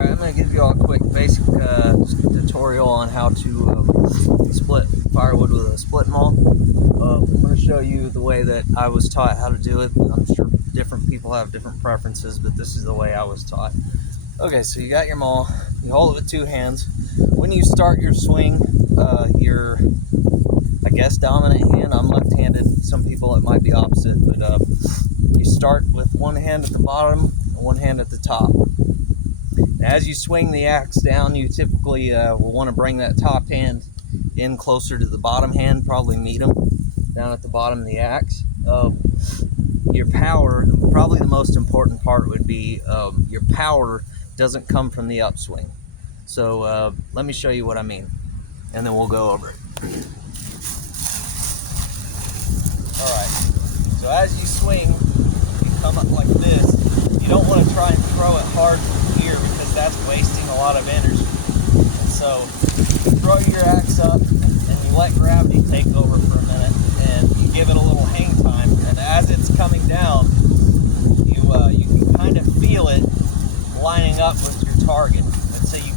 I'm going to give you all a quick basic tutorial on how to split firewood with a split maul. I'm going to show you the way that I was taught how to do it. I'm sure different people have different preferences, but this is the way I was taught. Okay, so you got your maul, you hold it with two hands. When you start your swing, your, I guess, dominant hand, I'm left-handed, some people it might be opposite, but you start with one hand at the bottom and one hand at the top. As you swing the axe down, you typically will want to bring that top hand in closer to the bottom hand, probably meet them down at the bottom of the axe. Your power, probably the most important part would be your power doesn't come from the upswing. So let me show you what I mean, and then we'll go over it. Alright, so as you swing, you come up like this. You don't want to try and throw it hard from here because that's wasting a lot of energy. And so you throw your axe up and you let gravity take over for a minute and you give it a little hang time. And as it's coming down, you can kind of feel it lining up with your target. And so you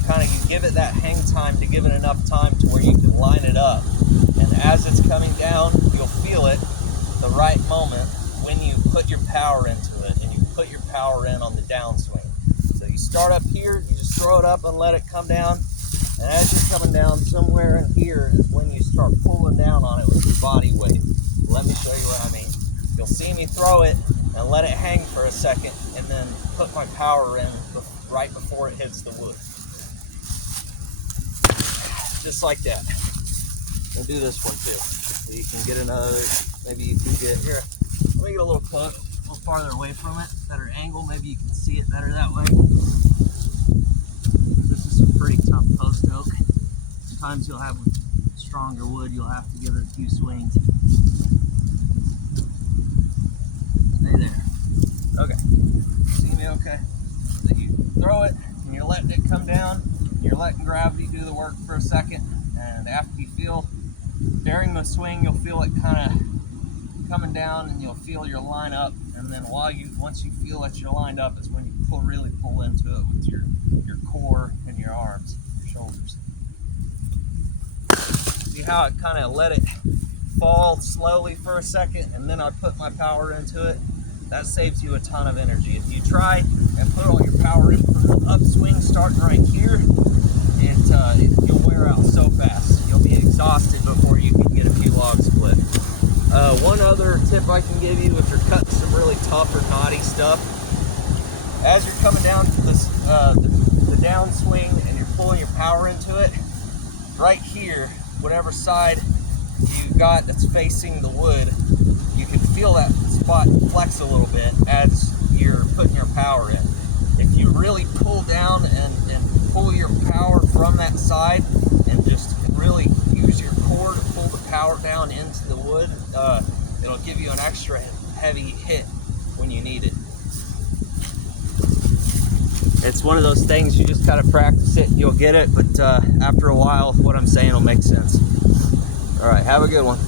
give it that hang time to give it enough time to where you can line it up. And as it's coming down, you'll feel it the right moment when you put your power into it, and you put your power in on the downswing. So you start up here, you just throw it up and let it come down, and as you're coming down, somewhere in here is when you start pulling down on it with your body weight. Let me show you what I mean. You'll see me throw it and let it hang for a second, and then put my power in right before it hits the wood. Just like that. We'll do this one too. So you can get another, maybe you can get, here, let me get a little close, a little farther away from it, better angle, maybe you can see it better that way. This is some pretty tough post oak. Sometimes you'll have with stronger wood, you'll have to give it a few swings. Stay there. Okay, see me okay? So you throw it, and you're letting it come down, you're letting gravity do the work for a second, and after you feel, during the swing, you'll feel it kind of coming down, and you'll feel your line up, and then once you feel that you're lined up is when you really pull into it with your core and your arms, your shoulders. See how I kind of let it fall slowly for a second, and then I put my power into it? That saves you a ton of energy. If you try and put all your power in from the upswing starting right here, you'll wear out so fast. You'll be exhausted before you can get a few logs split. One other tip I can give you if you're cutting some really tough or knotty stuff, as you're coming down to this, the downswing and you're pulling your power into it, right here, whatever side you got that's facing the wood, you can feel that spot flex a little bit as you're putting your power in. If you really pull down and pull your power from that side and just really use your core to pull the power down into the wood, it'll give you an extra heavy hit when you need it. It's one of those things you just gotta practice it and you'll get it, but after a while what I'm saying will make sense. All right, have a good one.